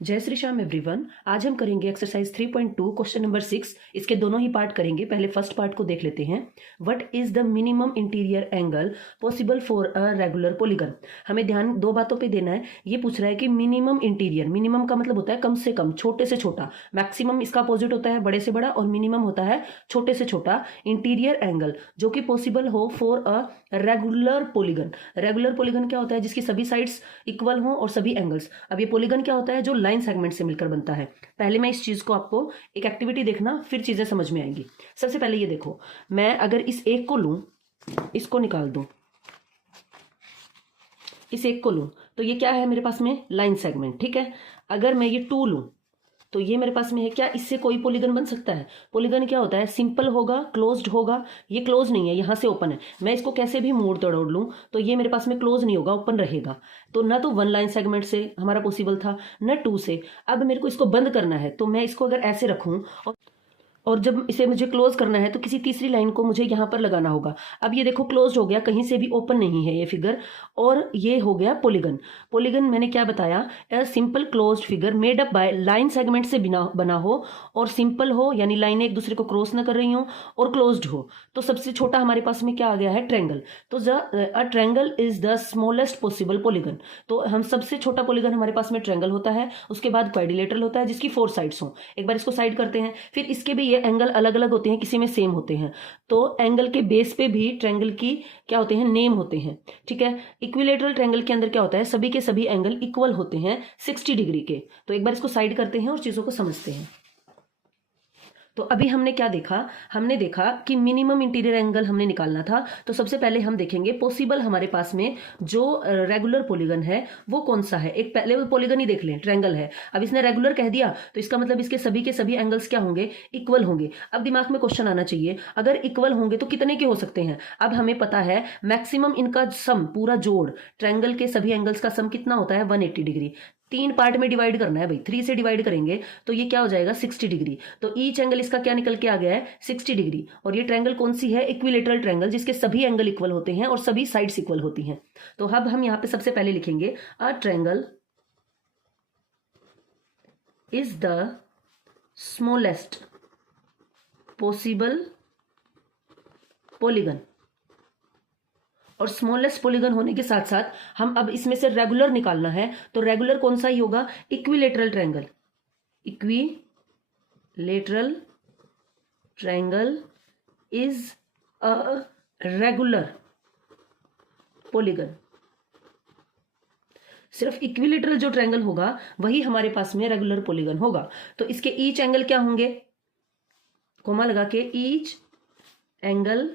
जय श्री श्याम एवरीवन। आज हम करेंगे एक्सरसाइज 3.2 क्वेश्चन नंबर 6। इसके दोनों ही पार्ट करेंगे। पहले फर्स्ट पार्ट को देख लेते हैं। What is the minimum interior angle possible for a regular polygon. हमें ध्यान दो बातों पे देना है। ये पूछ रहा है कि मिनिमम इंटीरियर, मिनिमम का मतलब होता है कम से कम, छोटे से छोटा। मैक्सिमम इसका अपोजिट होता है बड़े से बड़ा, और मिनिमम होता है छोटे से छोटा। इंटीरियर एंगल जो कि पॉसिबल हो for a regular polygon. Regular polygon क्या होता है? जिसकी सभी साइड्स इक्वल हो और सभी एंगल्स। अब ये पॉलीगन क्या होता है? जो लाइन सेगमेंट से मिलकर बनता है। पहले मैं इस चीज को आपको एक एक्टिविटी देखना, फिर चीजें समझ में आएंगी। सबसे पहले ये देखो, मैं अगर इस एक को लूं, इसको निकाल दूं, इस एक को लूं, तो ये क्या है मेरे पास में? Line segment. ठीक है। अगर मैं ये 2 लूं तो ये मेरे पास में है। क्या इससे कोई पॉलीगन बन सकता है? पॉलीगन क्या होता है? सिंपल होगा, क्लोज्ड होगा। ये क्लोज नहीं है, यहां से ओपन है। मैं इसको कैसे भी मोड़ तोड़ लूं तो ये मेरे पास में क्लोज नहीं होगा, ओपन रहेगा। तो ना तो 1 लाइन सेगमेंट से हमारा पॉसिबल था, न 2 से। अब मेरे को इसको बंद करना है, तो मैं इसको अगर ऐसे रखूं और जब इसे मुझे क्लोज करना है तो किसी तीसरी लाइन को मुझे यहां पर लगाना होगा। अब ये देखो क्लोज हो गया, कहीं से भी ओपन नहीं है ये फिगर, और ये हो गया पॉलीगन। पॉलीगन मैंने क्या बताया? A simple closed figure made up by line segment से बना हो, और सिंपल हो यानी लाइनें एक दूसरे को क्रॉस ना कर रही हो, और क्लोज्ड हो। तो सबसे छोटा हमारे पास में क्या आ गया है? ट्रायंगल। तो a triangle is the smallest possible polygon. तो हम सबसे छोटा पॉलीगन हमारे पास में ट्रायंगल होता है। उसके बाद क्वाड्रिलेटरल होता है जिसकी 4 साइड्स हो। एक बार इसको साइड करते हैं। फिर इसके भी ये एंगल अलग अलग होते हैं, किसी में सेम होते हैं। तो एंगल के बेस पे भी ट्रायंगल की क्या होते हैं? नेम होते हैं। ठीक है। इक्विलेटरल ट्रायंगल के अंदर क्या होता है? सभी के सभी एंगल इक्वल होते हैं 60 डिग्री के। तो एक बार इसको साइड करते हैं और चीजों को समझते हैं। तो अभी हमने क्या देखा? हमने देखा कि मिनिमम इंटीरियर एंगल हमने निकालना था। तो सबसे पहले हम देखेंगे पॉसिबल हमारे पास में जो रेगुलर पॉलीगन है वो कौन सा है। एक पहले वो पॉलीगन ही देख लें, ट्रायंगल है। अब इसने रेगुलर कह दिया तो इसका मतलब इसके सभी के सभी एंगल्स क्या होंगे? इक्वल होंगे। अब दिमाग में क्वेश्चन आना चाहिए, अगर इक्वल होंगे तो कितने के हो सकते हैं? अब हमें पता है मैक्सिमम इनका सम, पूरा जोड़, ट्रायंगल के सभी एंगल्स का सम कितना होता है? 180 डिग्री। 3 पार्ट में डिवाइड करना है भाई, 3 से डिवाइड करेंगे तो ये क्या हो जाएगा? 60 डिग्री। तो ईच एंगल इसका क्या निकल के आ गया है? 60 डिग्री। और ये ट्रायंगल कौन सी है? इक्विलेटरल ट्रायंगल, जिसके सभी एंगल इक्वल होते हैं और सभी साइड्स इक्वल होती हैं। तो अब हम यहां पे सबसे पहले लिखेंगे a triangle is the smallest possible polygon. और स्मॉलेस्ट पॉलीगन होने के साथ साथ हम अब इसमें से रेगुलर निकालना है। तो रेगुलर कौन सा ही होगा? Equilateral triangle. Equilateral triangle is a regular polygon. सिर्फ इक्विलेटरल जो ट्रायंगल होगा वही हमारे पास में रेगुलर पॉलीगन होगा। तो इसके ईच एंगल क्या होंगे? कोमा लगा के ईच एंगल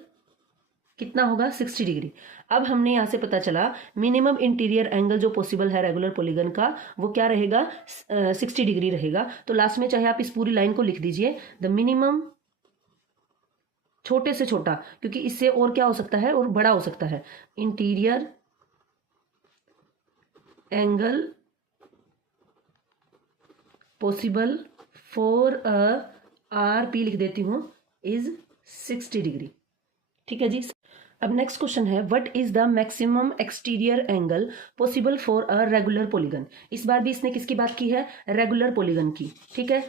कितना होगा? 60 डिग्री। अब हमने यहां से पता चला मिनिमम इंटीरियर एंगल जो पॉसिबल है रेगुलर पॉलीगन का वो क्या रहेगा? 60 डिग्री रहेगा। तो लास्ट में चाहे आप इस पूरी लाइन को लिख दीजिए, द मिनिमम, छोटे से छोटा, क्योंकि इससे और क्या हो सकता है? और बड़ा हो सकता है। Interior angle possible for RP लिख देती हूं, इज 60 डिग्री। ठीक है जी। अब नेक्स्ट क्वेश्चन है, what is the maximum exterior angle possible for a regular polygon. इस बार भी इसने किसकी बात की है? रेगुलर पॉलीगन की। ठीक है।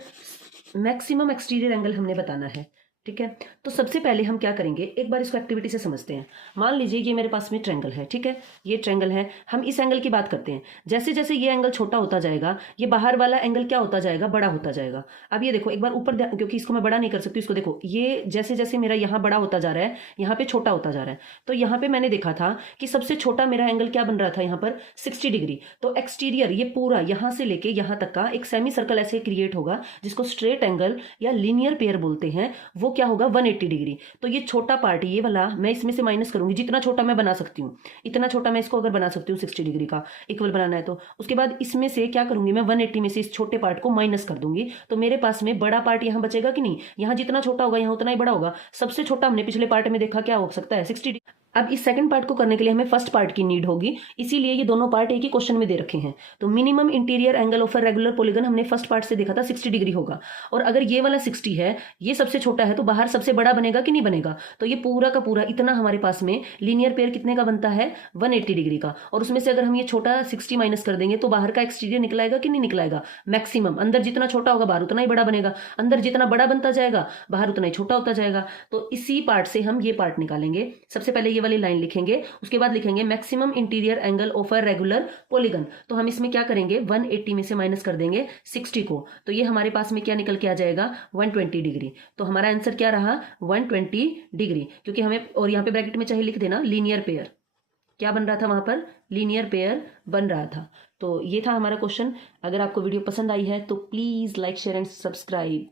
मैक्सिमम एक्सटीरियर एंगल हमने बताना है। ठीक है। तो सबसे पहले हम क्या करेंगे, एक बार इसको एक्टिविटी से समझते हैं। मान लीजिए ये मेरे पास में ट्रायंगल है। ठीक है। ये ट्रायंगल है। हम इस एंगल की बात करते हैं। जैसे जैसे ये एंगल छोटा होता जाएगा, ये बाहर वाला एंगल क्या होता जाएगा? बड़ा होता जाएगा। अब ये देखो एक बार ऊपर, क्योंकि इसको मैं बड़ा नहीं कर सकती, इसको देखो, ये जैसे जैसे मेरा यहाँ बड़ा होता जा रहा है, यहाँ पे छोटा होता जा रहा है। तो यहाँ पे मैंने देखा था कि सबसे छोटा मेरा एंगल क्या बन रहा था? यहाँ पर 60 डिग्री। तो एक्सटीरियर ये पूरा यहाँ से लेके यहाँ तक का एक सेमी सर्कल ऐसे क्रिएट होगा, जिसको स्ट्रेट एंगल या लीनियर पेयर बोलते हैं। वो क्या होगा? 180 डिग्री। तो ये छोटा पार्ट, ये वाला मैं इसमें से माइनस करूंगी, जितना छोटा मैं बना सकती हूँ। इतना छोटा मैं इसको अगर बना सकती हूँ 60 डिग्री का इक्वल बनाना है तो उसके बाद इसमें से क्या करूंगी मैं? 180 में से इस छोटे पार्ट को माइनस कर दूंगी। तो मेरे पास में बड़ा पार्ट यहाँ बचेगा कि नहीं? यहाँ जितना छोटा होगा यहाँ उतना ही बड़ा होगा। सबसे छोटा हमने पिछले पार्ट में देखा क्या हो सकता है? 60 डिग्री। अब इस सेकंड पार्ट को करने के लिए हमें फर्स्ट पार्ट की नीड होगी, इसीलिए ये दोनों पार्ट एक ही क्वेश्चन में दे रखे हैं। तो minimum interior angle of a regular polygon हमने फर्स्ट पार्ट से देखा था 60 डिग्री होगा, और अगर ये वाला 60 है, ये सबसे छोटा है, तो बाहर सबसे बड़ा बनेगा कि नहीं बनेगा? तो ये पूरा का पूरा इतना हमारे पास में लीनियर पेयर कितने का बनता है? 180 डिग्री का। और उसमें से अगर हम ये छोटा 60 माइनस कर देंगे तो बाहर का एक्सटीरियर निकलाएगा कि नहीं निकलाएगा? मैक्सिमम। अंदर जितना छोटा होगा बाहर उतना ही बड़ा बनेगा, अंदर जितना बड़ा बनता जाएगा बाहर उतना ही छोटा होता जाएगा। तो इसी पार्ट से हम ये पार्ट निकालेंगे। सबसे पहले ये वाली लाइन लिखेंगे, उसके बाद लिखेंगे maximum interior angle of a regular polygon. तो हम इसमें क्या करेंगे, 180 में से माइनस कर देंगे 60 को, तो ये हमारे पास में क्या निकल के आ जाएगा? 120 डिग्री। तो हमारा आंसर क्या रहा? 120 डिग्री। क्योंकि हमें, और यहाँ पे ब्रैकेट में चाहे लिख देना लीनियर पेयर, क्या बन रहा था वहां पर? लीनियर पेयर बन रहा था। तो ये था हमारा क्वेश्चन। अगर आपको वीडियो पसंद आई है तो please like share and subscribe.